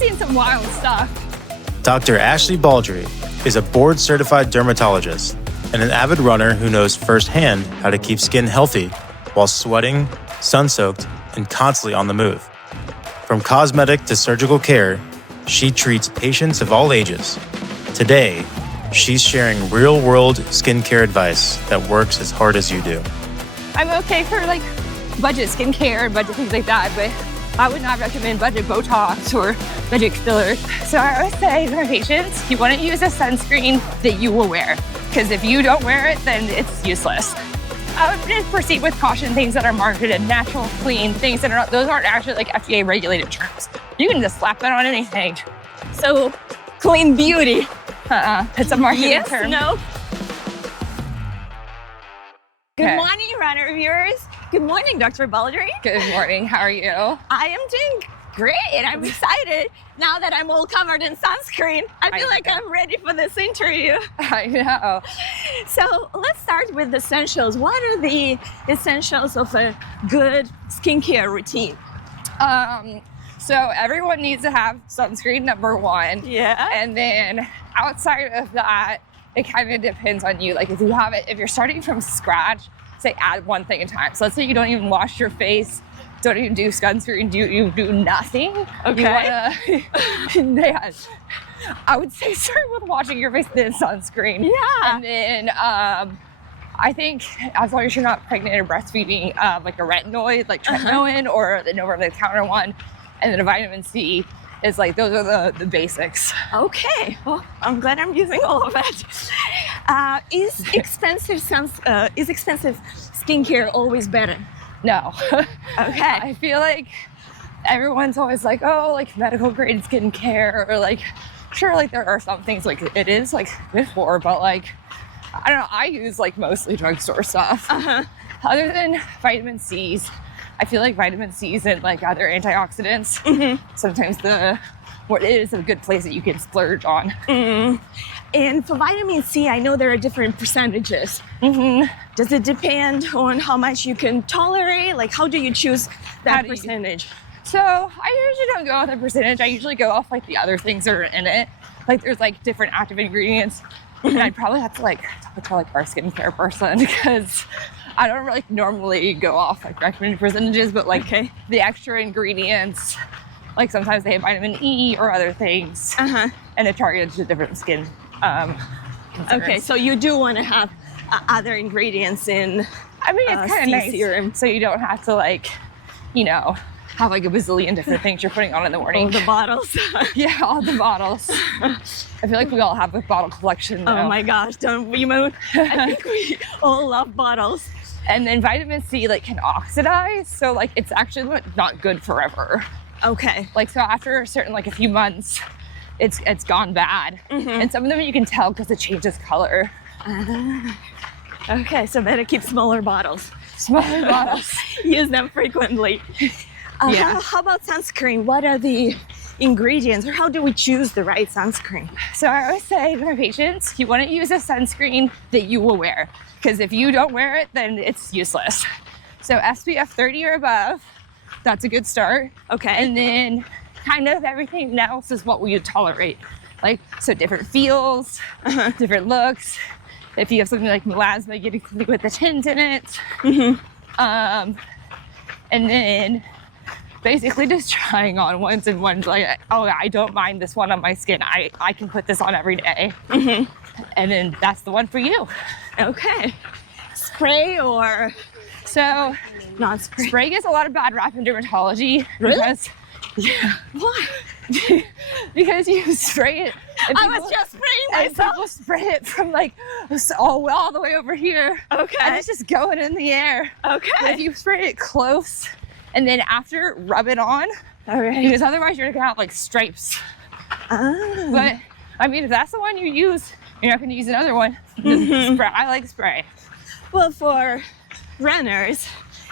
seen some wild stuff. Dr. Ashley Baldree is a board-certified dermatologist and an avid runner who knows firsthand how to keep skin healthy while sweating, sun-soaked, and constantly on the move. From cosmetic to surgical care, she treats patients of all ages. Today, she's sharing real-world skincare advice that works as hard as you do. I'm okay for like budget skincare, budget things like that, but I would not recommend budget Botox or budget fillers. So I always say to my patients, you want to use a sunscreen that you will wear, because if you don't wear it, then it's useless. I would just proceed with caution things that are marketed natural, clean, things that are not, those aren't actually like FDA regulated terms. You can just slap that on anything. So clean beauty. It's a marketing Yes, term. no. Good Okay. morning, runner viewers. Good morning, Dr. Baldree. Good morning, how are you? I am doing great. I'm excited now that I'm all covered in sunscreen. I feel like I'm ready for this interview. I know. So let's start with the essentials. What are the essentials of a good skincare routine? So everyone needs to have sunscreen, number one. Yeah. And then outside of that, it kind of depends on you. Like if you have it, if you're starting from scratch, say add one thing at a time. So let's say you don't even wash your face, don't even do sunscreen, you do nothing. Okay. Yeah. I would say start with washing your face, then sunscreen. Yeah. And then I think as long as you're not pregnant or breastfeeding, like a retinoid, like tretinoin or the over-the-counter one, and then a vitamin C is like, those are the basics. Okay. Well, I'm glad I'm using all of it. Is expensive skincare always better? No. Okay. I feel like everyone's always like, oh, like medical grade skincare, or like, sure, like there are some things like it is like good for, but like, I don't know, I use like mostly drugstore stuff. Other than vitamin C's, I feel like vitamin C's and like other antioxidants, sometimes it is a good place that you can splurge on. And for vitamin C, I know there are different percentages. Does it depend on how much you can tolerate? Like, how do you choose that percentage? So I usually don't go with a percentage. I usually go off like the other things that are in it. Like there's like different active ingredients. And I'd probably have to like talk to like our skincare person, because I don't really normally go off like recommended percentages, but like the extra ingredients, like sometimes they have vitamin E or other things, and it targets the different skin Okay, so you do want to have other ingredients in. I mean, it's kind of nice serum, so you don't have to like, you know, have like a bazillion different things you're putting on in the morning. All the bottles. Yeah, all the bottles. I feel like we all have a bottle collection now. Oh my gosh, don't we? I think we all love bottles. And then vitamin C like can oxidize, so like it's actually not good forever. Okay. Like so after a certain like a few months, it's gone bad. And some of them you can tell because it changes color. Okay, so better keep smaller bottles. Smaller bottles. Use them frequently. Yeah. How about sunscreen? What are the ingredients, or how do we choose the right sunscreen? So I always say to my patients, you want to use a sunscreen that you will wear, because if you don't wear it, then it's useless. So SPF 30 or above, that's a good start. Okay. And then kind of everything else is what we would tolerate. Like, so different feels, different looks. If you have something like melasma, get something with the tint in it. And then basically just trying on ones and ones like, oh, I don't mind this one on my skin. I can put this on every day. And then that's the one for you. Okay. Spray or so non-spray? Spray gets a lot of bad rap in dermatology. Really? Because, yeah. Why? Because you spray it. I was just spraying And myself. people spray it from like all the way over here. Okay. And it's just going in the air. Okay. But if you spray it close and then after rub it on, because otherwise you're gonna have like stripes. But I mean, if that's the one you use, you're not gonna use another one. Spray. I like spray. Well, for runners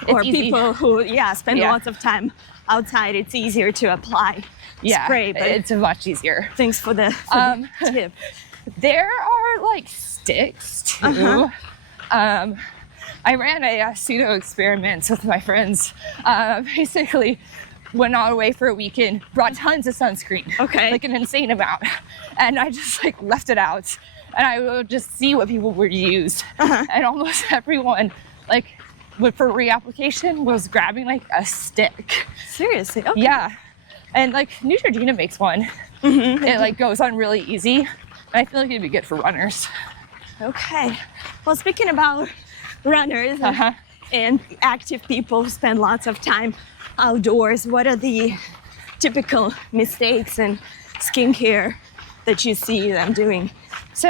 or easy. people who spend lots of time outside, it's easier to apply spray. But it's much easier. thanks for the tip. There are like sticks too. I ran a pseudo experiment with my friends. Basically, went all away for a weekend, brought tons of sunscreen. Okay. Like an insane amount. And I just like left it out. And I would just see what people would use. And almost everyone, like, for reapplication was grabbing like a stick. Seriously? Okay. Yeah. And like Neutrogena makes one. It like goes on really easy. And I feel like it'd be good for runners. Okay. Well, speaking about runners and active people who spend lots of time outdoors, what are the typical mistakes in skincare that you see them doing? So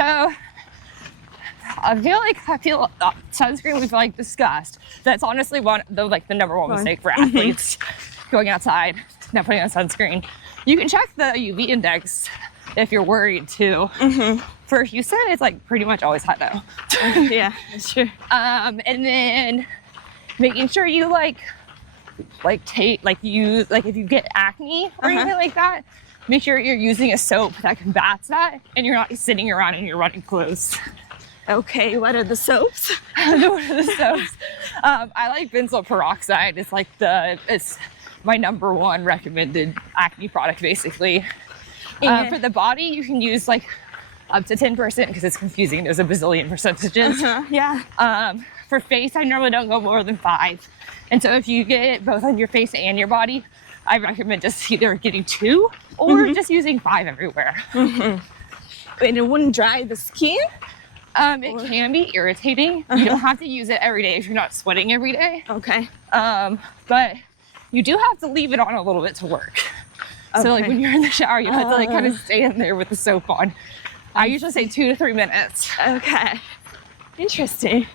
I feel sunscreen we've like discussed. That's honestly the number one mistake for athletes going outside, not putting on sunscreen. You can check the UV index if you're worried too. For Houston, it's like pretty much always hot though. Yeah, that's true. And then making sure you if you get acne or anything like that, make sure you're using a soap that combats that and you're not sitting around in your running clothes. Okay, what are the soaps? What are the soaps? I like benzoyl peroxide. It's my number one recommended acne product, basically. For the body, you can use like up to 10% because it's confusing. There's a bazillion percentages. Yeah. For face, I normally don't go more than 5. And so if you get it both on your face and your body, I recommend just either getting 2 or just using 5 everywhere. And it wouldn't dry the skin? It can be irritating. You don't have to use it every day if you're not sweating every day. Okay. But you do have to leave it on a little bit to work. So like when you're in the shower, you have to like kind of stand there with the soap on. I usually say 2 to 3 minutes. Okay. Interesting.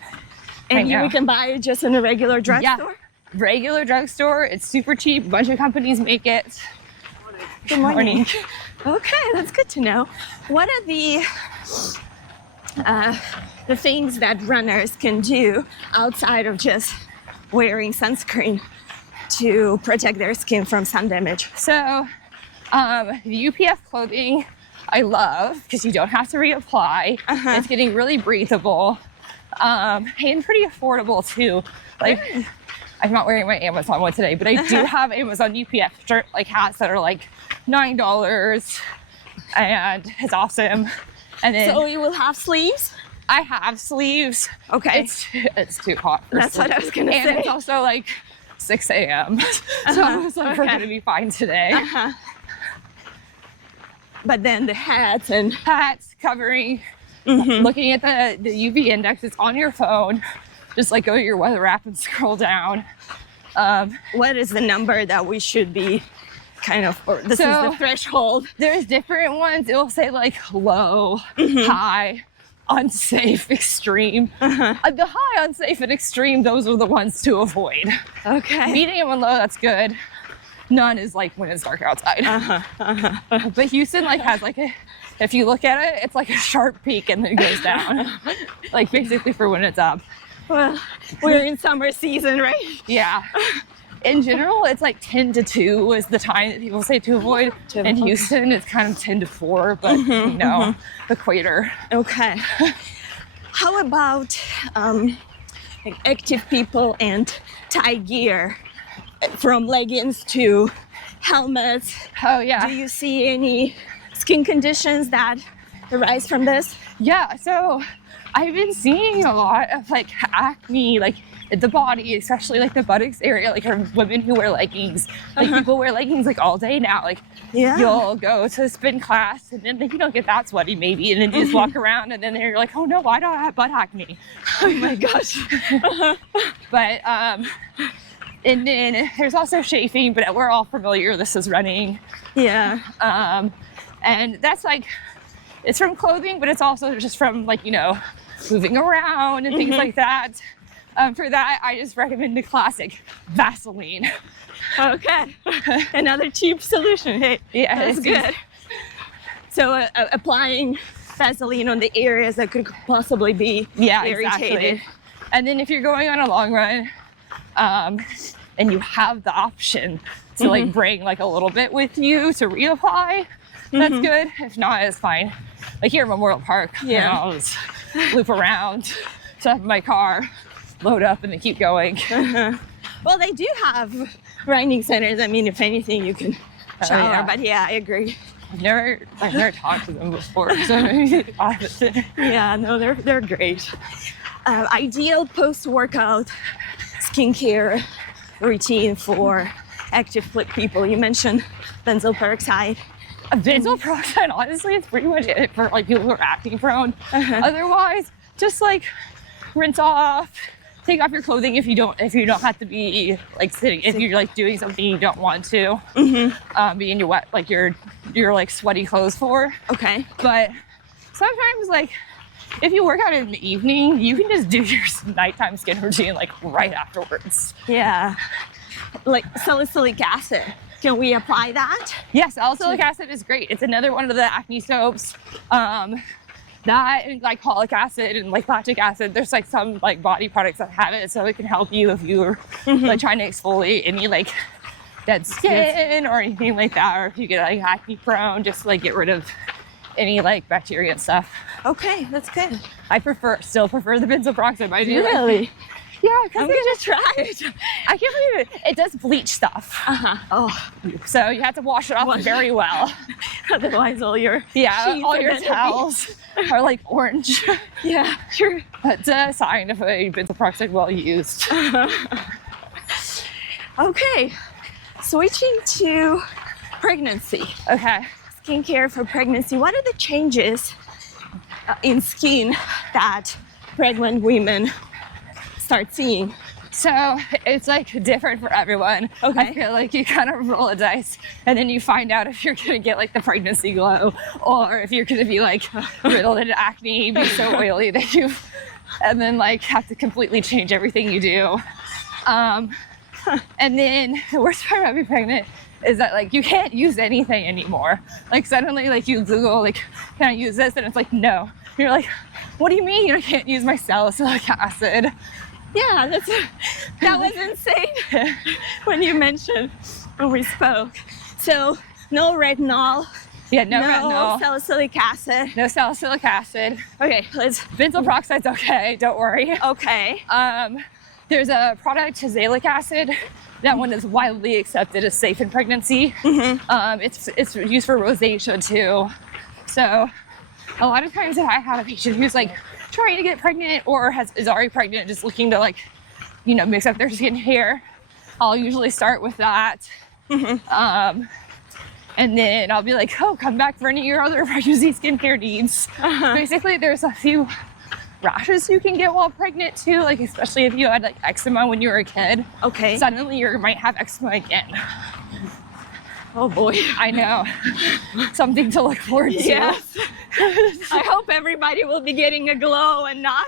And know. you can buy it just in a regular drugstore? Regular drugstore. It's super cheap. A bunch of companies make it. Good morning. Okay, that's good to know. What are the things that runners can do outside of just wearing sunscreen to protect their skin from sun damage? So the UPF clothing I love because you don't have to reapply. It's getting really breathable and pretty affordable too. Like I'm not wearing my Amazon one today, but I do have Amazon UPF hats that are like $9 and it's awesome. And then So you will have sleeves? I have sleeves. Okay. It's too hot for That's sleeves. what I was gonna and say. It's also like 6 a.m. So I was like, we're gonna be fine today. But then the hats and Hats, covering, looking at the UV index, it's on your phone. Just like go to your weather app and scroll down. what is the number that we should be this is the threshold? There's different ones. It will say like low, high, unsafe, extreme. The high, unsafe, and extreme, those are the ones to avoid. Okay. Medium and low, that's good. None is like when it's dark outside. But Houston has if you look at it, it's like a sharp peak and then it goes down. Like basically for when it's up. Well, we're in summer season, right? Yeah. In general, it's like 10 to 2 is the time that people say to avoid. In Houston, it's kind of 10 to 4, but equator. Okay. How about active people and tight gear, from leggings to helmets? Oh yeah. Do you see any skin conditions that arise from this? Yeah, so I've been seeing a lot of acne, at the body, especially the buttocks area, women who wear leggings. People wear leggings all day now. You'll go to a spin class and then you don't get that sweaty maybe, and then you just walk around and then you're like, oh no, I don't have butt acne. Oh my gosh. But and then there's also chafing, but we're all familiar. This is running. Yeah. And that's it's from clothing, but it's also just from moving around and things like that. For that, I just recommend the classic Vaseline. Okay. Another cheap solution. Hey, Yeah, that's good. So applying Vaseline on the areas that could possibly be irritated. Exactly. And then if you're going on a long run, and you have the option to bring a little bit with you to reapply, that's good. If not, it's fine. Here at Memorial Park, I'll just loop around, step in my car, load up, and then keep going. Well, they do have Running centers, I mean, if anything, you can shower. yeah. But yeah, I agree. I've never talked to them before, so maybe opposite. Yeah, no, they're great. Ideal post-workout skincare routine for active flip people. You mentioned benzoyl peroxide. Benzoyl peroxide, honestly, it's pretty much it for like people who are acne prone. Otherwise, just like rinse off, take off your clothing if you don't have to be like sitting, if you're like doing something you don't want to be in your wet, like your like sweaty clothes for. Okay. But sometimes like if you work out in the evening, you can just do your nighttime skin routine like right afterwards. Yeah. Like salicylic acid. Can we apply that? Yes, salicylic acid is great. It's another one of the acne soaps. That and glycolic acid and like lactic acid, there's like some like body products that have it, so it can help you if you're like trying to exfoliate any like dead skin or anything like that, or if you get like acne prone, just like get rid of any like bacteria and stuff. Okay, that's good. I still prefer the benzoyl peroxide. But I do Really? yeah, because I'm gonna try it. I can't believe it. It does bleach stuff. Oh, So you have to wash it off very well. otherwise all your Yeah, all sheets are your gonna be- towels are like orange. Yeah, sure. That's a sign of a benzoyl peroxide well used. Okay, switching to pregnancy. Okay. Skincare for pregnancy. What are the changes in skin that pregnant women start seeing? So it's like different for everyone. Okay. I feel like you kind of roll a dice and then you find out if you're gonna get like the pregnancy glow or if you're gonna be like riddled in acne, be so oily that you and then like have to completely change everything you do. And then the worst part about being pregnant is that like you can't use anything anymore. Like suddenly like you Google like, can I use this? And it's like, no. You're like, what do you mean I can't use my salicylic acid? Yeah, that was insane when you mentioned when we spoke. So no retinol, Yeah, no no retinol, salicylic acid. no salicylic acid. Okay, let's. Benzoyl peroxide's okay, don't worry. Okay. There's a product, azelaic acid. That one is widely accepted as safe in pregnancy. It's used for rosacea too. So a lot of times if I have a patient who's like trying to get pregnant or is already pregnant, just looking to like, you know, mix up their skincare, I'll usually start with that. And then I'll be like, oh, come back for any of your other pregnancy skincare needs. Basically, there's a few rashes you can get while pregnant too, like especially if you had like eczema when you were a kid. Okay. Suddenly you might have eczema again. Oh boy. I know. Something to look forward to. Yes. I hope everybody will be getting a glow and not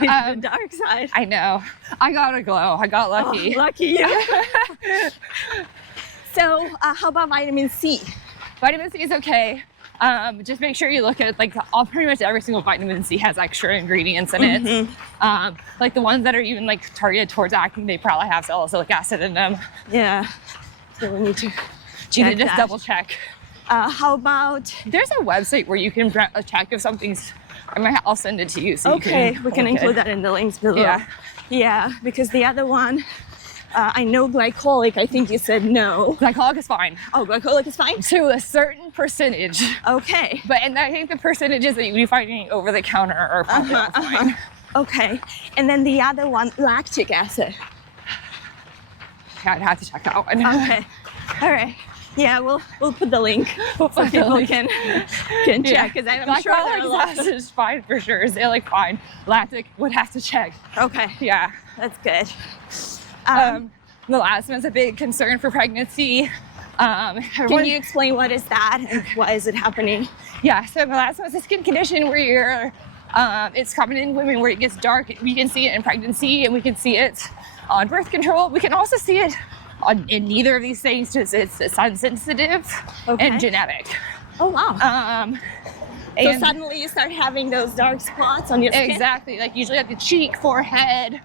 the dark side. I know. I got a glow. I got lucky. Oh, lucky you. So how about vitamin C? Vitamin C is okay. Just make sure you look at like pretty much every single vitamin C has extra ingredients in it. Like the ones that are even like targeted towards acne, they probably have salicylic acid in them. Yeah. So we need to You check need to just that. double check. How about? There's a website where you can check if something's. I'll send it to you. So Okay, we can look include at that in the links below. Yeah. Yeah, because the other one, I know glycolic. I think you said no. Glycolic is fine Oh, glycolic is fine. to a certain percentage, Okay. and I think the percentages that you'd be finding over the counter are probably all fine. Okay. And then the other one, lactic acid. Yeah, I'd have to check that one. Okay. All right. Yeah, we'll put the link so put the people link. can check because I'm sure there are Glycolic lots acid is fine for sure. Azelaic fine. Lactic would have to check. Okay, Yeah. that's good. Melasma is a big concern for pregnancy. Can you explain what is that and why is it happening? Yeah, so melasma is a skin condition where it's common in women where it gets dark. We can see it in pregnancy and we can see it on birth control. We can also see it in neither of these things because it's sun sensitive and genetic. Oh wow. So And suddenly you start having those dark spots on your skin? exactly, like usually at the cheek, forehead,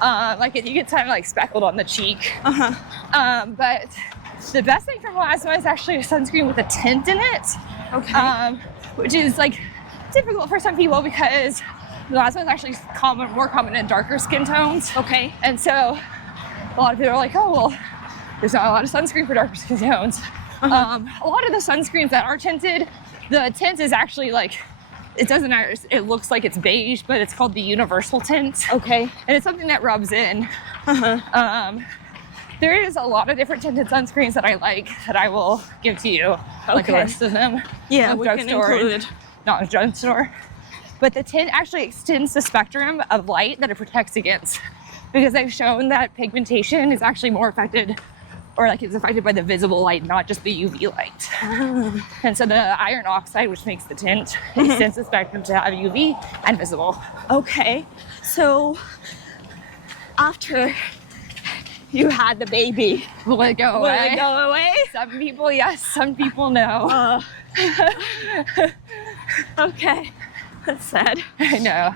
like you get kind of like speckled on the cheek. But the best thing for melasma is actually a sunscreen with a tint in it. Okay. Which is like difficult for some people because melasma is actually more common in darker skin tones. Okay. And so a lot of people are like, oh, well, there's not a lot of sunscreen for darker skin tones. A lot of the sunscreens that are tinted, the tint is actually like, it doesn't matter, it looks like it's beige, but it's called the universal tint. Okay. And it's something that rubs in. There is a lot of different tinted sunscreens that I like that I will give to you, like a list of them. Yeah, Both we can drugstore and include. not a drugstore. But the tint actually extends the spectrum of light that it protects against, because they've shown that pigmentation is actually more affected, or like it's affected by the visible light, not just the UV light. And so the iron oxide, which makes the tint, extends the spectrum to have UV and visible. Okay. So after you had the baby, Will it go will away? it go away? Some people yes, some people no. Okay. That's sad. I know.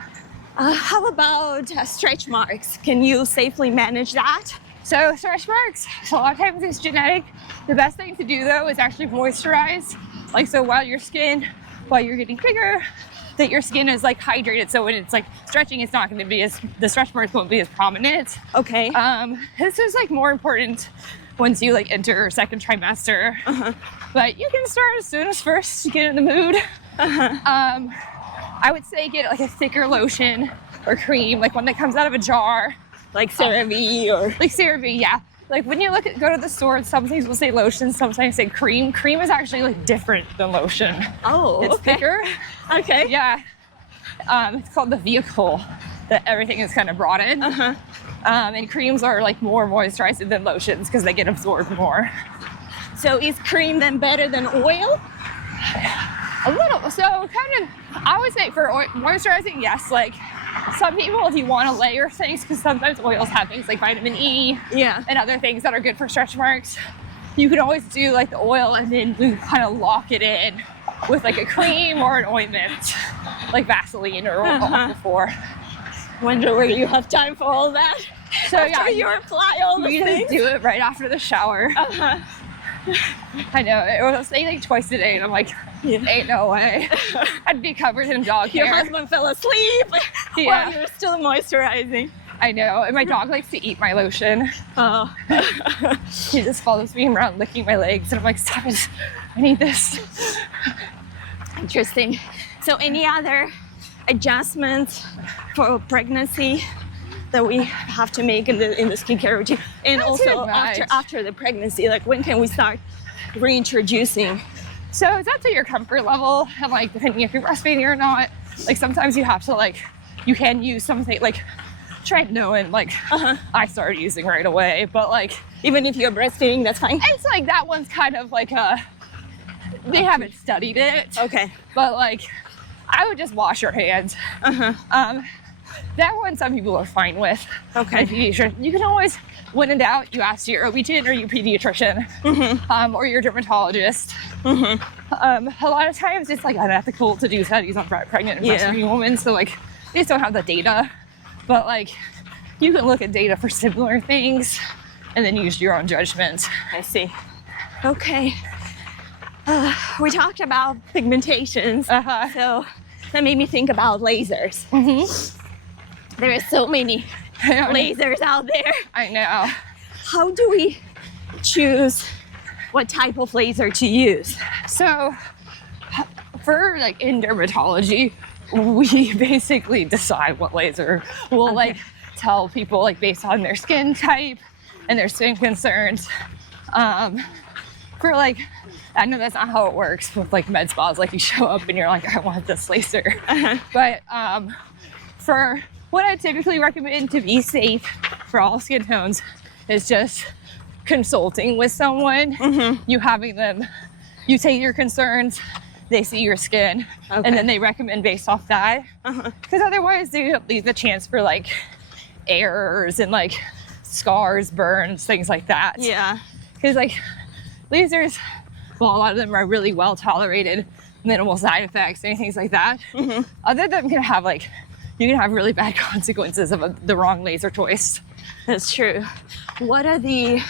How about stretch marks? Can you safely manage that? So stretch marks, so a lot of times it's genetic. The best thing to do though is actually moisturize. Like, so while you're getting bigger, that your skin is like hydrated. So when it's like stretching, it's not going to be the stretch marks won't be as prominent. Okay. This is like more important once you like enter second trimester. But you can start as soon as first to get in the mood. I would say get like a thicker lotion or cream, like one that comes out of a jar. Like CeraVe or... Like CeraVe, yeah. Like when you go to the store, some things will say lotion, sometimes say cream. Cream is actually like different than lotion. Oh, It's okay. thicker. Okay. Yeah. It's called the vehicle that everything is kind of brought in. And creams are like more moisturizing than lotions because they get absorbed more. So is cream then better than oil? A little. So kind of, I would say for moisturizing, yes. Like some people, if you want to layer things, because sometimes oils have things like vitamin E Yeah. and other things that are good for stretch marks, you can always do like the oil and then you kind of lock it in with like a cream or an ointment, like Vaseline or before. Wonder where you have time for all that. So After yeah, you apply all the you things. just do it right after the shower. I know, it was saying like twice a day and I'm like, ain't no way. I'd be covered in dog Your hair. husband fell asleep Yeah. while you're still moisturizing. I know, and my dog likes to eat my lotion. Oh. He just follows me around licking my legs and I'm like, stop it, I need this. Interesting. So any other adjustments for pregnancy that we have to make in the skincare routine? And Not too also much. after the pregnancy, like when can we start reintroducing? So it's up to your comfort level and like depending if you're breastfeeding or not. Like sometimes you have to like, you can use something like tretinoin, like I started using right away, but like Even if you're breastfeeding, that's fine? it's like that one's kind of like they haven't studied it. Okay. But like I would just wash your hands. That one some people are fine with. Okay. A pediatrician. You can always, when in doubt, you ask your OB-GYN or your pediatrician or your dermatologist. A lot of times it's like unethical to do studies on pregnant and breastfeeding women, so like they just don't have the data. But like you can look at data for similar things and then use your own judgment. I see. Okay. We talked about pigmentations. So that made me think about lasers. There are so many lasers out there. I know. How do we choose what type of laser to use? So for like in dermatology, we basically decide what laser we'll like tell people like based on their skin type and their skin concerns. For like, I know that's not how it works with like med spas, like you show up and you're like, I want this laser. But for what I typically recommend to be safe for all skin tones is just consulting with someone, you having them, you take your concerns, they see your skin, and then they recommend based off that. Because otherwise they leave the chance for like errors and like scars, burns, things like that. Yeah. Because like lasers, well, a lot of them are really well tolerated, minimal side effects and things like that. Other than can have like, you can have really bad consequences of the wrong laser choice. That's true. What are the,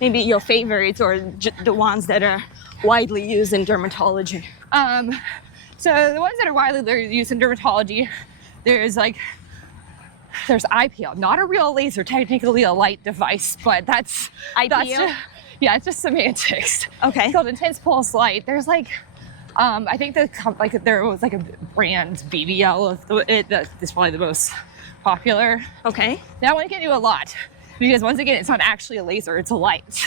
maybe your favorites or the ones that are widely used in dermatology? So the ones that are widely used in dermatology, there's IPL, not a real laser, technically a light device, but that's IPL? Yeah, it's just semantics. Okay. It's called intense pulse light. There's like, I think there was like a brand BBL that's probably the most popular. Okay. That one can do a lot because once again, it's not actually a laser, it's a light.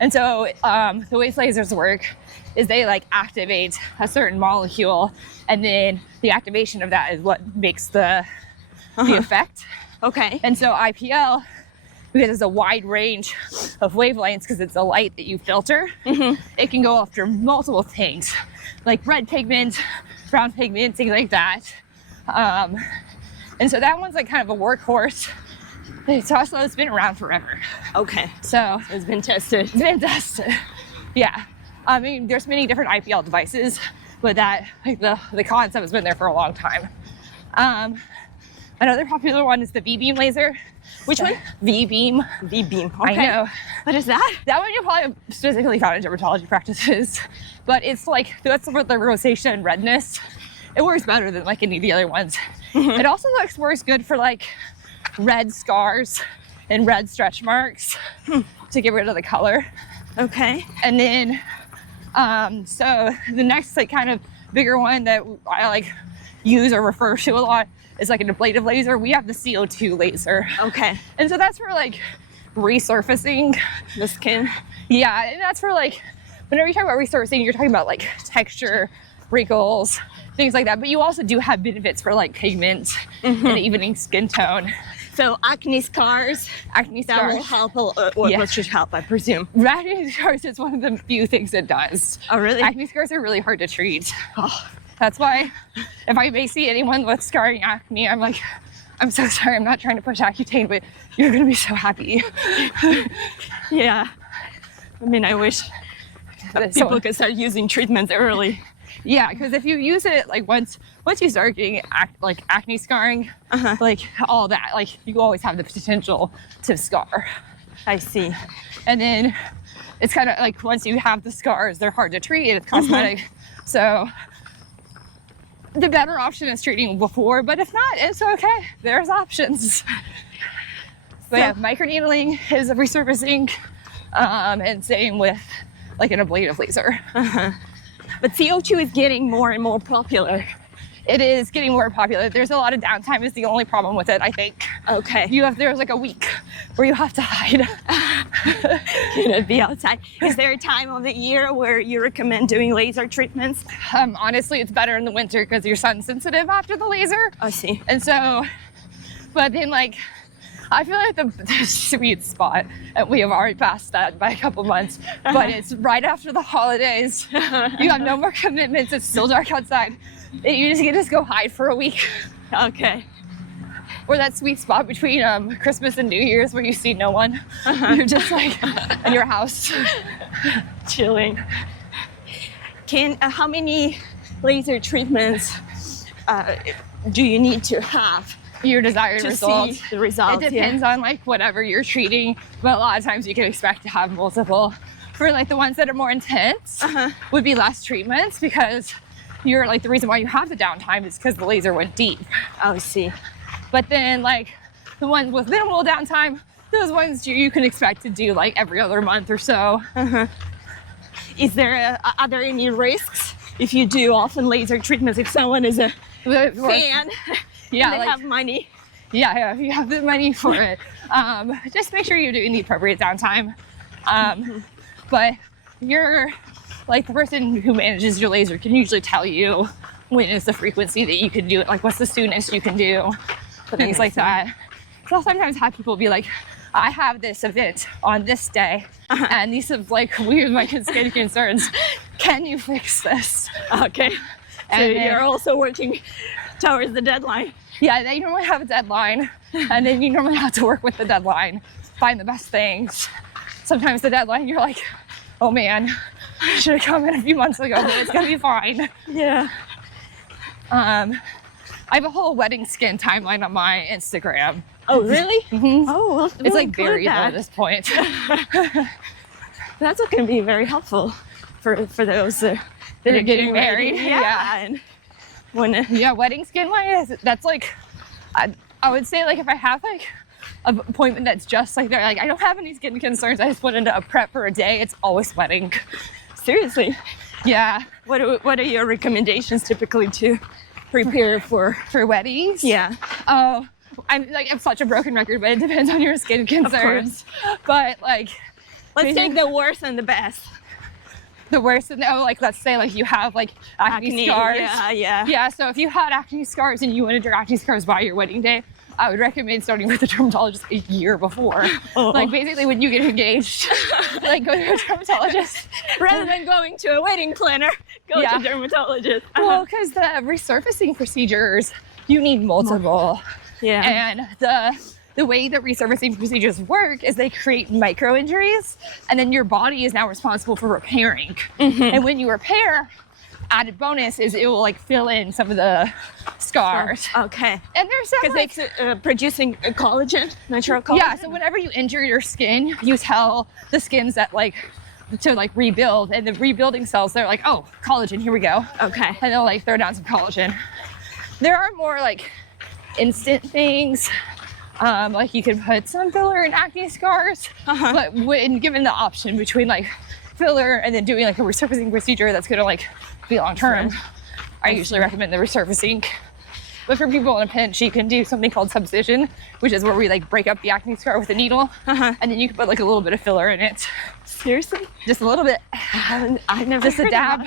And so the way lasers work is they like activate a certain molecule, and then the activation of that is what makes the effect. Okay. And so IPL, because it's a wide range of wavelengths, because it's a light that you filter, it can go after multiple things, like red pigment, brown pigment, things like that. And so that one's like kind of a workhorse. It's been around forever. Okay. So It's been tested. it's been tested. Yeah. I mean, there's many different IPL devices, but that, like the concept has been there for a long time. Another popular one is the V-beam laser. Which one? V-beam. V-beam. Okay. I know. What is that? That one you probably specifically found in dermatology practices, but it's like, that's for the rosacea and redness. It works better than like any of the other ones. It also works good for like red scars and red stretch marks to get rid of the color. Okay. And then, so the next like kind of bigger one that I like use or refer to a lot is like an ablative laser. We have the CO2 laser. Okay. And so that's for like resurfacing The skin. Yeah, and that's for like, whenever you talk about resurfacing, you're talking about like texture, wrinkles, things like that. But you also do have benefits for like pigment and evening skin tone. So acne scars. Acne That scars. will help. What should help, I presume. Acne scars is one of the few things it does. Oh, really? Acne scars are really hard to treat. That's why if I may see anyone with scarring acne, I'm like, I'm so sorry, I'm not trying to push Accutane, but you're gonna be so happy. Yeah. I mean, I wish people could start using treatments early. Yeah, because if you use it like once you start getting acne scarring, like all that, like you always have the potential to scar. I see. And then it's kind of like once you have the scars, they're hard to treat. It's cosmetic, so the better option is treating before. But if not, it's okay. There's options. But yeah, microneedling is a resurfacing, and same with like an ablative laser. But CO2 is getting more and more popular. It is getting more popular. There's a lot of downtime is the only problem with it, I think. Okay. There's like a week where you have to hide. Gonna be outside. Is there a time of the year where you recommend doing laser treatments? Honestly, it's better in the winter because you're sun sensitive after the laser. I see. And so, but then like, I feel like the sweet spot, and we have already passed that by a couple months, but it's right after the holidays. You have no more commitments. It's still dark outside. You just get to go hide for a week. Okay. Or that sweet spot between Christmas and New Year's where you see no one. You're just like in your house. Chilling. How many laser treatments do you need to have Your desired to results. see the results? It depends on like whatever you're treating, but a lot of times you can expect to have multiple. For like the ones that are more intense, would be less treatments because you're like the reason why you have the downtime is because the laser went deep. Oh, I see. But then like the ones with minimal downtime, those ones you can expect to do like every other month or so. Are there any risks if you do often laser treatments? If someone is a fan, Yeah, and they like, have money. Yeah, if you have the money for it, just make sure you're doing the appropriate downtime. But you're like the person who manages your laser can usually tell you when is the frequency that you can do it, like what's the soonest you can do, things like that. So I'll sometimes have people be like, I have this event on this day, and these are like weird my skin concerns. Can you fix this? Okay. So And then- you're also working towards the deadline. Yeah, they normally have a deadline, and then you normally have to work with the deadline, find the best things. Sometimes the deadline, you're like, oh man, I should have come in a few months ago, but it's gonna be fine. Yeah. I have a whole wedding skin timeline on my Instagram. Oh, really? Mhm. Oh, well, It's like buried at this point. That's going to be very helpful for those that They're are getting ready. married. Yeah. And when Yeah, wedding skin line, that's like, I would say like if I have like appointment that's just like, they're like, I don't have any skin concerns. I just went into a prep for a day. It's always sweating. Seriously. Yeah. What are your recommendations typically to prepare for weddings? Yeah. Oh, I'm such a broken record, but it depends on your skin concerns. But like, let's take the worst and the best. The worst, like let's say like you have like acne scars. Yeah. So if you had acne scars and you wanted your acne scars by your wedding day, I would recommend starting with a dermatologist a year before. Like basically when you get engaged, like go to a dermatologist rather than going to a wedding planner. Go to a dermatologist. Well, because the resurfacing procedures, you need multiple. Yeah. And the way that resurfacing procedures work is they create micro injuries, and then your body is now responsible for repairing. And when you repair, added bonus is it will like fill in some of the scars. Okay. And there's some because it's producing collagen, natural collagen. Yeah. So whenever you injure your skin, you tell the skins that like to like rebuild, and the rebuilding cells, they're like, oh, collagen, here we go. Okay. And they'll like throw down some collagen. There are more like instant things. Like you could put some filler in acne scars, but when given the option between like filler and then doing like a resurfacing procedure that's gonna like be long term, I usually recommend the resurfacing. But for people in a pinch, you can do something called subcision, which is where we like break up the acne scar with a needle, and then you can put like a little bit of filler in it. Seriously? Just a little bit. I've never just a dab.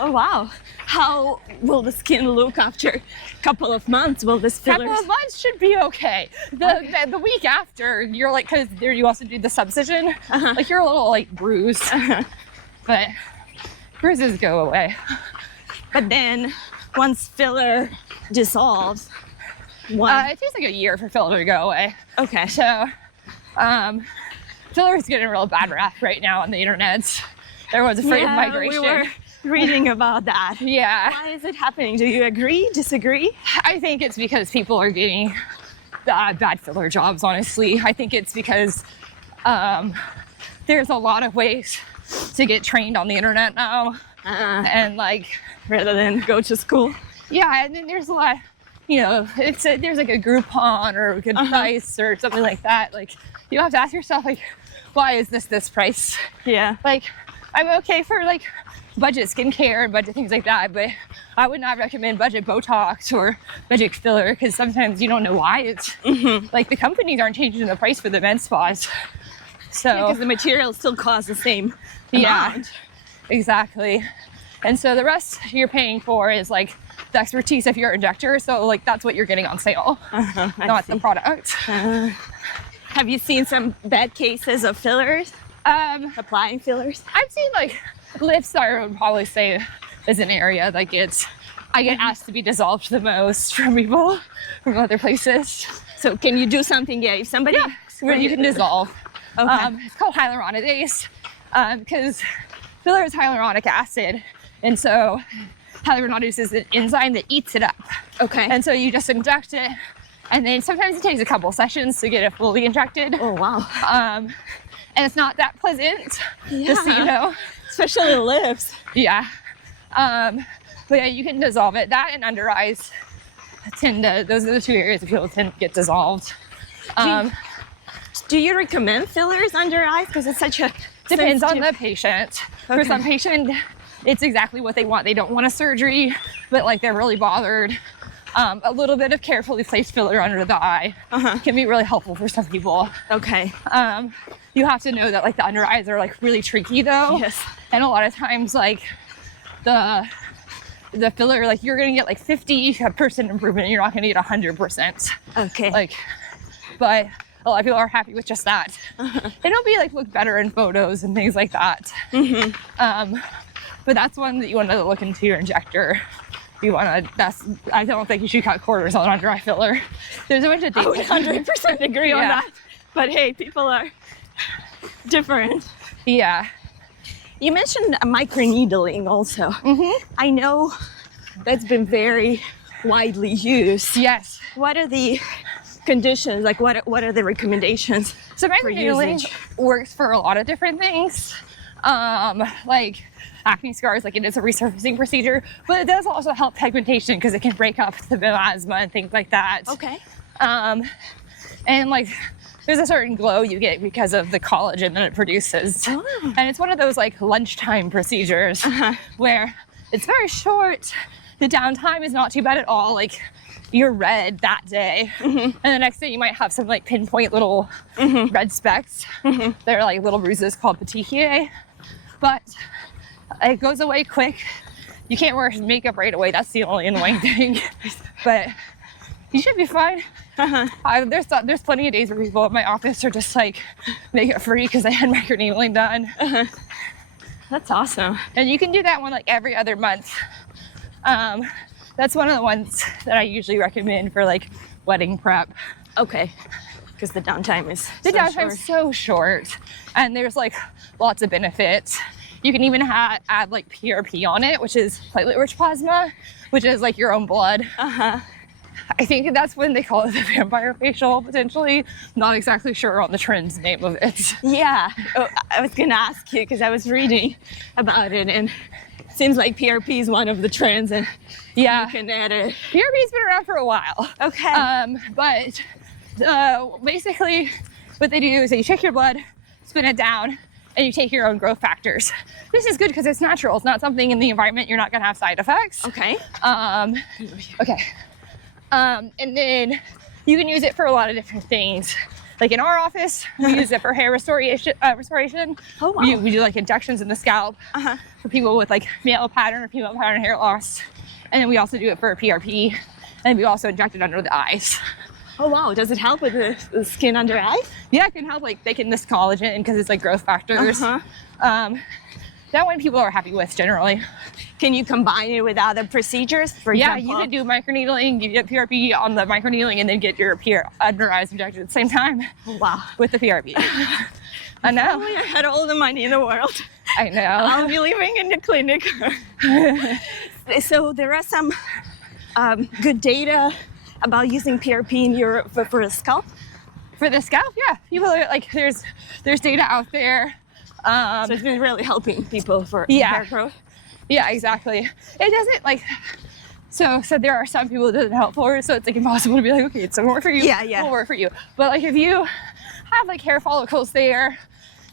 Oh wow. How will the skin look after a couple of months? Will this filler? Couple of months should be okay. The week after, you're like, because there you also do the subcision, like you're a little like bruised, but bruises go away. But then once filler dissolves, it takes like a year for filler to go away. Okay. So, filler is getting a real bad rap right now on the internet. Everyone's afraid of migration. We were reading about that. Yeah. Why is it happening? Do you agree? Disagree? I think it's because people are getting bad filler jobs, honestly. I think it's because there's a lot of ways to get trained on the internet now. And like, rather than go to school. Yeah, and then there's a lot, there's like a Groupon or a good price or something like that. Like, you have to ask yourself, like, why is this price? Yeah. Like, I'm okay for like budget skincare and budget things like that, but I would not recommend budget Botox or budget filler because sometimes you don't know why it's like the companies aren't changing the price for the med spas. So because the material still costs the same amount. Exactly. And so the rest you're paying for is like the expertise of your injector. So like that's what you're getting on sale, not the product. Have you seen some bad cases of fillers? Applying fillers? I've seen like lips, I would probably say is an area that I get asked to be dissolved the most from people from other places. So can you do something? Yeah, if somebody where you can dissolve. Okay. It's called hyaluronidase because filler is hyaluronic acid, and so hyaluronidase is an enzyme that eats it up. Okay. And so you just inject it, and then sometimes it takes a couple sessions to get it fully injected. Oh wow. And it's not that pleasant, just so you know. Especially the lips. Yeah. But yeah, you can dissolve it. That and under eyes those are the two areas that people tend to get dissolved. Do you recommend fillers under eyes? Because it's such a depends on the patient. For some patient, it's exactly what they want. They don't want a surgery, but like they're really bothered. A little bit of carefully placed filler under the eye can be really helpful for some people. Okay. You have to know that like the under eyes are like really tricky though. Yes. And a lot of times like the filler, like you're gonna get like 50% improvement, you're not gonna get 100%. Okay. Like, but a lot of people are happy with just that. It'll be like look better in photos and things like that. But that's one that you want to look into your injector. You want to, I don't think you should cut corners on under eye filler. There's a bunch of things. I would 100% agree on that. But hey, people are different. Yeah. You mentioned microneedling also. I know that's been very widely used. Yes. What are the conditions? Like what are the recommendations? So microneedling works for a lot of different things. Like acne scars, like it is a resurfacing procedure, but it does also help pigmentation because it can break up the melasma and things like that. Okay. And like there's a certain glow you get because of the collagen that it produces. And it's one of those like lunchtime procedures where it's very short. The downtime is not too bad at all. Like you're red that day. And the next day you might have some like pinpoint little red specks. They're like little bruises called petechiae. But it goes away quick. You can't wear makeup right away. That's the only annoying thing. But you should be fine. There's plenty of days where people at my office are just like makeup free because they had microneedling done. That's awesome. And you can do that one like every other month. That's one of the ones that I usually recommend for like wedding prep. Okay. Because the downtime is so short, and there's like lots of benefits. You can even add like PRP on it, which is platelet-rich plasma, which is like your own blood. I think that's when they call it the vampire facial, potentially. Not exactly sure on the trend's name of it. Yeah, I was gonna ask you because I was reading about it, and it seems like PRP is one of the trends, and yeah, you can add it. PRP's been around for a while. Okay. But basically what they do is they check your blood, spin it down, and you take your own growth factors. This is good because it's natural. It's not something in the environment. You're not gonna have side effects. Okay. Okay. And then you can use it for a lot of different things. Like in our office, we use it for hair restoration. Oh, wow. We do like injections in the scalp for people with like male pattern or female pattern hair loss. And then we also do it for PRP. And we also inject it under the eyes. Oh, wow. Does it help with the skin under eyes? Yeah, it can help like making this collagen because it's like growth factors. That one people are happy with generally. Can you combine it with other procedures? For yeah, example? you can do microneedling, you get PRP on the microneedling, and then get your under eyes injected at the same time. Wow. With the PRP. I know. If I had all the money in the world, I know. I'll be living in the clinic. So there are some good data about using PRP in Europe for the scalp. For the scalp, yeah. People are like, there's data out there. So it's been really helping people for hair growth. Yeah, exactly. It doesn't like, so there are some people it doesn't help for, so it's like impossible to be like, okay, it's gonna work for you, yeah. It'll work for you. But like if you have like hair follicles there,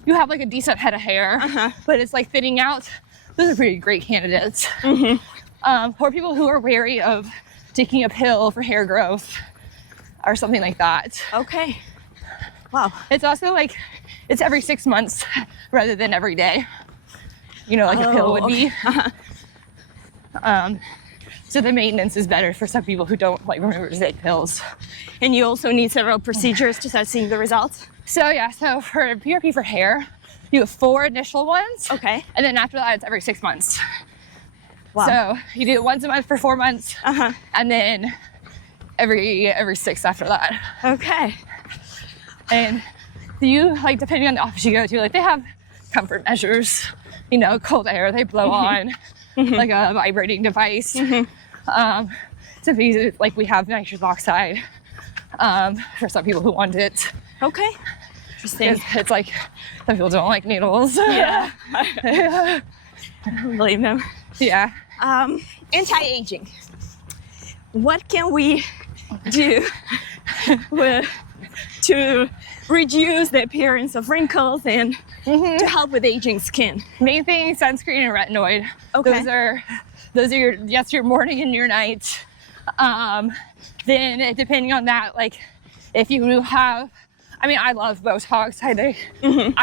you have like a decent head of hair, but it's like thinning out, those are pretty great candidates. For people who are wary of taking a pill for hair growth or something like that. Okay. Wow. It's also like, it's every 6 months rather than every day. You know, like a pill would be. So the maintenance is better for some people who don't like remember to take pills. And you also need several procedures to start seeing the results? So yeah, so for PRP for hair, you have 4 initial ones. Okay. And then after that, it's every 6 months. Wow. So you do it once a month for 4 months, and then every 6 after that. Okay. And you, like, depending on the office you go to, like, they have comfort measures, you know, cold air they blow on, like a vibrating device. Some people, like, we have nitrous oxide for some people who want it. Okay. Interesting. It's like, some people don't like needles. Yeah. I don't believe them. Yeah. Anti-aging. What can we do to reduce the appearance of wrinkles and to help with aging skin? Main thing, sunscreen and retinoid. Okay. Those are your morning and your night. Then depending on that, like if you have, I mean, I love Botox. I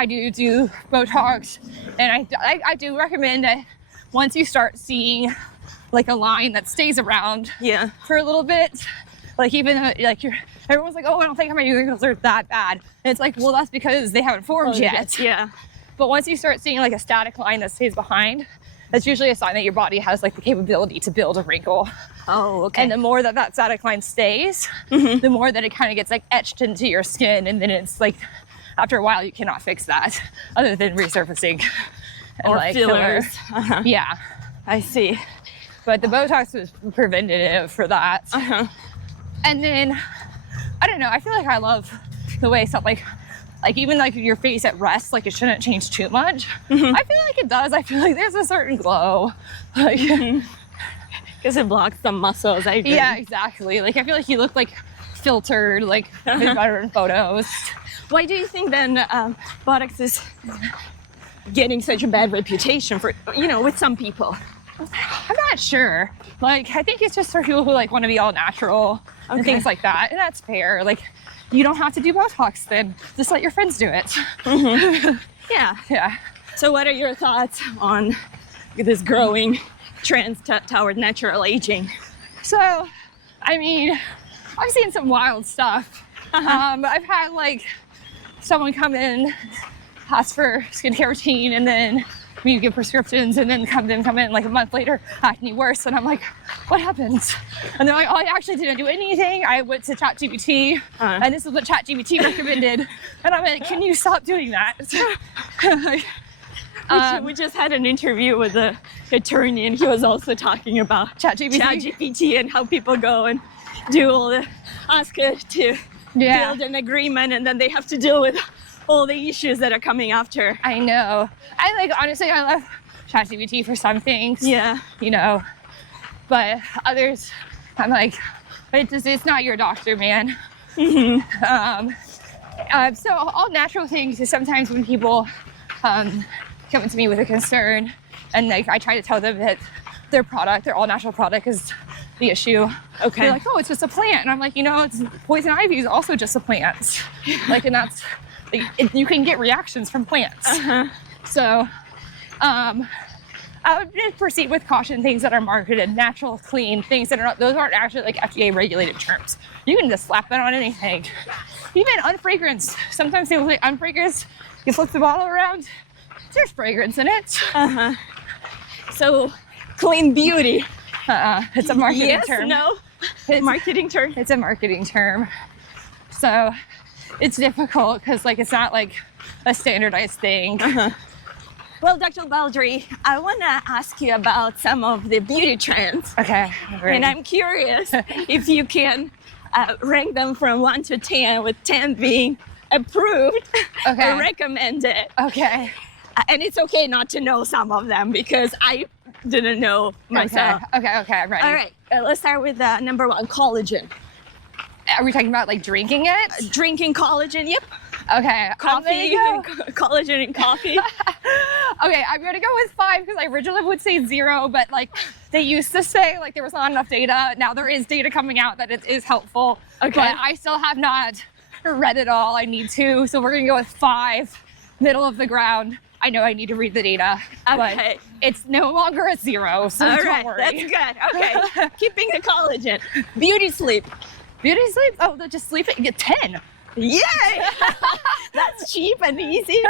do Botox, and I do recommend that once you start seeing like a line that stays around for a little bit, like even like everyone's like, oh, I don't think my wrinkles are that bad. And it's like, well, that's because they haven't formed yet. Yeah. But once you start seeing like a static line that stays behind, that's usually a sign that your body has like the capability to build a wrinkle. Oh, okay. And the more that static line stays, the more that it kind of gets like etched into your skin, and then it's like after a while you cannot fix that other than resurfacing and or like fillers. Yeah, I see. but the Botox was preventative for that. And then I don't know, I feel like I love the way stuff like even like your face at rest, like it shouldn't change too much. I feel like it does. I feel like there's a certain glow, like because it blocks the muscles. I agree. yeah, exactly. Like I feel like you look like filtered, like better in photos. Why do you think then Botox is getting such a bad reputation for, with some people? I'm not sure. Like, I think it's just for people who like want to be all natural and things like that, and that's fair. Like, you don't have to do Botox, then just let your friends do it. Yeah. Yeah. So what are your thoughts on this growing trend toward natural aging? So, I mean, I've seen some wild stuff. I've had like someone come in, ask for skincare routine, and then we give prescriptions, and then come in like a month later, acne worse, and I'm like, what happened? And they're like, oh, I actually didn't do anything. I went to ChatGPT, and this is what ChatGPT recommended, and I'm like, can you stop doing that? We just had an interview with an attorney, and he was also talking about ChatGPT and how people go and ask it to build an agreement, and then they have to deal with all the issues that are coming after. I know. Honestly, I love ChatGPT for some things. Yeah. But others, I'm like, it's not your doctor, man. So all natural things is sometimes when people come to me with a concern, and like I try to tell them that their all natural product is the issue. Okay. They're like, oh, it's just a plant. And I'm like, it's poison ivy is also just a plant. Like, and that's, you can get reactions from plants. So I would just proceed with caution. Things that are marketed natural, clean, things that are not, those aren't actually like FDA regulated terms. You can just slap that on anything. Even unfragranced. Sometimes people say unfragranced, you flip the bottle around, there's fragrance in it. So clean beauty. It's a marketing term. No? Marketing term? It's a marketing term. So it's difficult because like it's not like a standardized thing. Well, Dr. Baldree, I want to ask you about some of the beauty trends. Okay. And I'm curious if you can rank them from 1 to 10, with 10 being approved or recommended. Okay. And it's okay not to know some of them because I didn't know myself. Okay, I'm ready. All right, let's start with number 1, collagen. Are we talking about like drinking it? Drinking collagen, yep. Okay. Coffee, collagen in coffee. Okay, I'm gonna go with 5 because I originally would say 0, but like they used to say like there was not enough data. Now there is data coming out that it is helpful. Okay. But I still have not read it all. I need to, so we're gonna go with 5, middle of the ground. I know I need to read the data, okay. But it's no longer a 0, so all don't right, worry. that's good. Okay, keeping the collagen. Beauty sleep. Beauty sleep? Oh, they'll just sleep it and get 10. Yay! That's cheap and easy.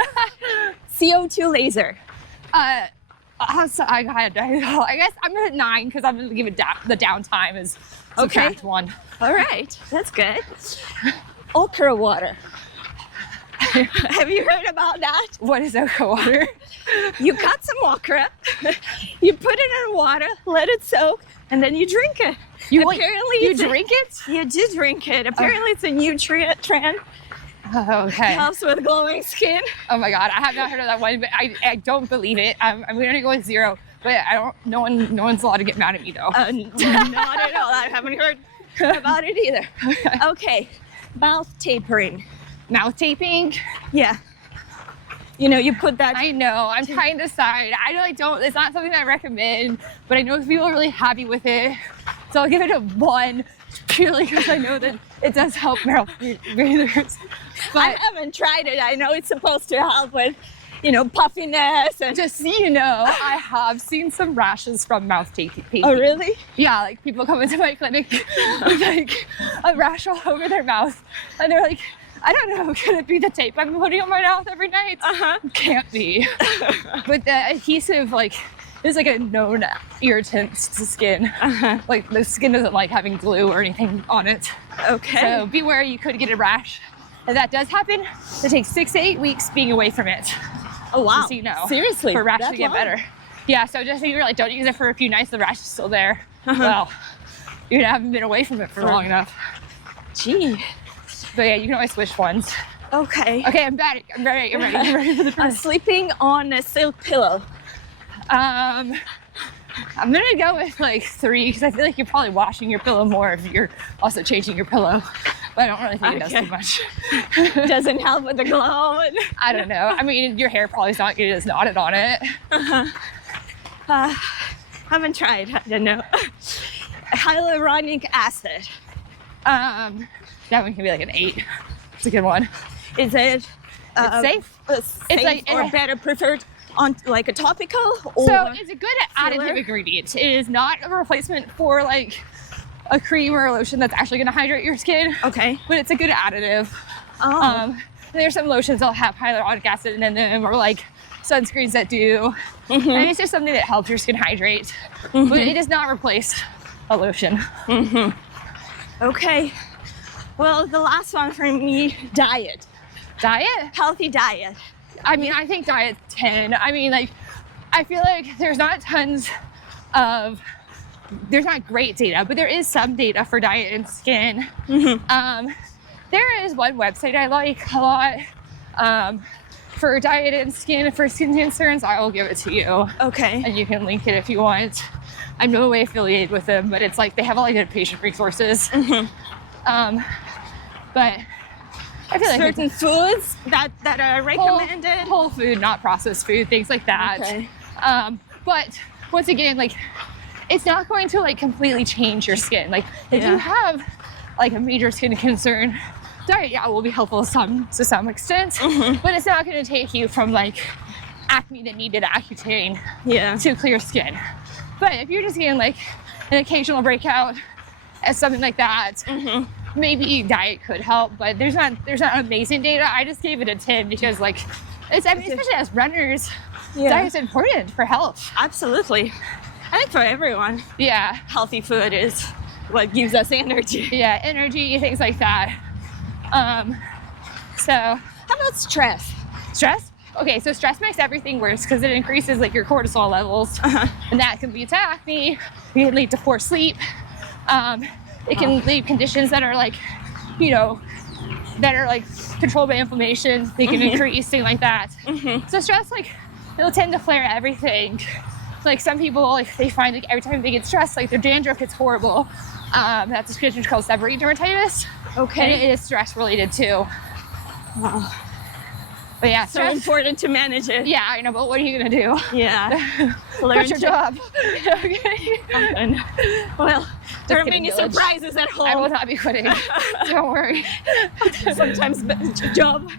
CO2 laser. I guess I'm at 9 because I'm gonna give it the downtime is subtract 1. All right, that's good. Okra water. Have you heard about that? What is okra water? You cut some okra, you put it in water, let it soak, and then you drink it. Apparently, you drink it? You do drink it. Apparently, it's a nutrient trend. Oh, okay. It helps with glowing skin. Oh my God, I have not heard of that one, but I don't believe it. I'm gonna go with 0, but I don't. No one's allowed to get mad at me though. Not at all. I haven't heard about it either. Okay, mouth tapering. Mouth taping? Yeah. You put that. I know. I'm trying to decide. I don't. It's not something that I recommend, but I know people are really happy with it, so I'll give it a 1, purely because I know that it does help mouth breathers. But I haven't tried it. I know it's supposed to help with, puffiness and. just so you know, I have seen some rashes from mouth taping. Oh, really? Yeah, like people come into my clinic with like a rash all over their mouth, and they're like, I don't know, could it be the tape I'm putting on my mouth every night? Can't be. But the adhesive, is like a known irritant to skin. Like the skin doesn't like having glue or anything on it. Okay. So beware, you could get a rash. If that does happen, it takes 6 to 8 weeks being away from it. Oh, wow. Just so you know. Seriously? For rash that to get long? better. Yeah, so just if you're don't use it for a few nights, the rash is still there. Well, you haven't been away from it for long enough. Gee. But yeah, you can always switch ones. Okay. Okay, I'm ready for the first. Sleeping on a silk pillow. I'm gonna go with 3 because I feel like you're probably washing your pillow more if you're also changing your pillow. but I don't really think it does Okay. too much. Doesn't help with the glow. I don't know. I mean, your hair probably is not good as knotted on it. Haven't tried. I don't know. Hyaluronic acid. That one can be like an 8. It's a good one. Is it safe? Safe like- or better preferred on like a topical? Or So it's a good filler? additive ingredient. It is not a replacement for like a cream or a lotion that's actually going to hydrate your skin, okay. but it's a good additive. Oh. There's some lotions that'll have hyaluronic acid in them, or like sunscreens that do. Mm-hmm. And it's just something that helps your skin hydrate, but it does not replace a lotion. Okay. Well, the last one for me, diet. Diet? Healthy diet. I mean, I think diet's 10. I mean, like, I feel like there's not great data, but there is some data for diet and skin. There is one website I like a lot for diet and skin, for skin concerns. I will give it to you. Okay. And you can link it if you want. I'm no way affiliated with them, but it's like they have a lot of good patient resources. But I feel like Certain foods that are recommended. whole food, not processed food, things like that. Okay. But once again, like, it's not going to like completely change your skin. Like, if Yeah. you have like a major skin concern, diet, yeah, will be helpful to some extent, but it's not going to take you from like acne that needed Accutane Yeah. to clear skin. But if you're just getting like an occasional breakout and something like that, maybe diet could help. But there's not amazing data. I just gave it a 10 because like especially as runners, diet's important for health. Absolutely. I think for everyone, Yeah, healthy food is what gives us energy. yeah, energy, things like that. So How about stress? stress. Okay, so stress makes everything worse because it increases like your cortisol levels, and that can lead to acne. It can lead to poor sleep. It can lead conditions that are like, that are like controlled by inflammation. They can increase things like that. So stress, like, it'll tend to flare everything. Like some people, like they find like every time they get stressed, like their dandruff gets horrible. That's a condition called seborrheic dermatitis. Okay. And it is stress related too. Wow. But yeah, So stress. important to manage it. Yeah, I know, but what are you gonna do? Yeah. What's your job? And, well, there are kidding, many Village. surprises at I will home. not be quitting. Don't worry. Sometimes the job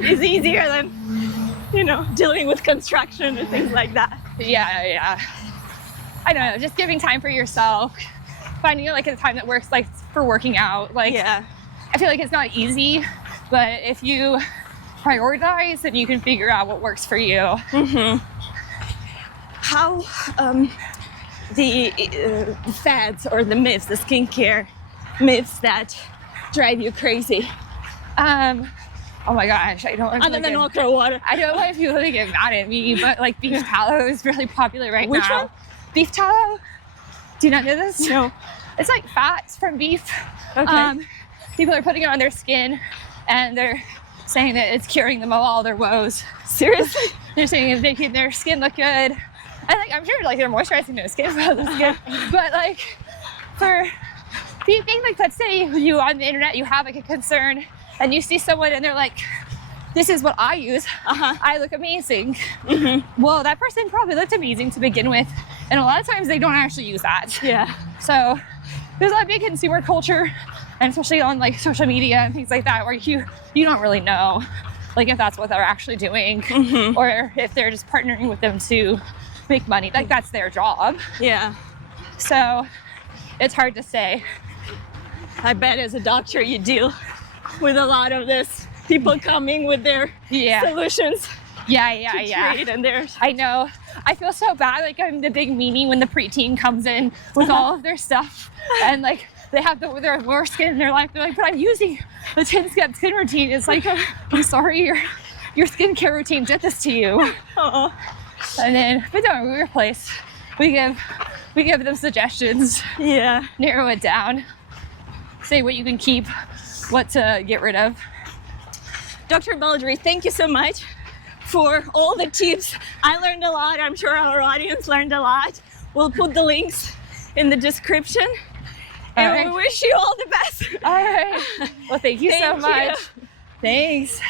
is easier than, dealing with construction and things like that. Yeah. I don't know, just giving time for yourself, finding like a time that works like for working out. Like, Yeah. I feel like it's not easy, but if you prioritize, then you can figure out what works for you. How the fads or the myths, the skincare myths that drive you crazy, Oh my gosh, I don't want other to than get, okra water. I don't want people to get mad at me, but like beef tallow is really popular right Which now. one? Beef tallow? Do you not know this? No. It's like fats from beef. Okay. People are putting it on their skin and they're saying that it's curing them of all their woes. Seriously? They're saying it's making their skin look good. And like, I'm sure like they're moisturizing their skin for the skin. But like, do you think like, let's say you on the internet, you have like a concern and you see someone and they're like, this is what I use. I look amazing. Well, that person probably looked amazing to begin with. And a lot of times they don't actually use that. Yeah. So there's a lot of big consumer culture, and especially on like social media and things like that, where you don't really know like if that's what they're actually doing or if they're just partnering with them to make money. Like that's their job. Yeah. So it's hard to say. I bet as a doctor you deal with a lot of this. People coming with their solutions Yeah. treat and their I know. I feel so bad. Like I'm the big meanie when the preteen comes in with all of their stuff and like they have their worst skin in their life. They're like, but I'm using the 10-step skin routine. It's like, I'm sorry, your skincare routine did this to you. Oh. And then, but don't worry, we replace. We give them suggestions, Yeah. narrow it down, say what you can keep, what to get rid of. Dr. Baldree, thank you so much for all the tips. I learned a lot. I'm sure our audience learned a lot. We'll put the links in the description. And right. we wish you all the best. All right. Well, thank you so Thank you. much. Thanks.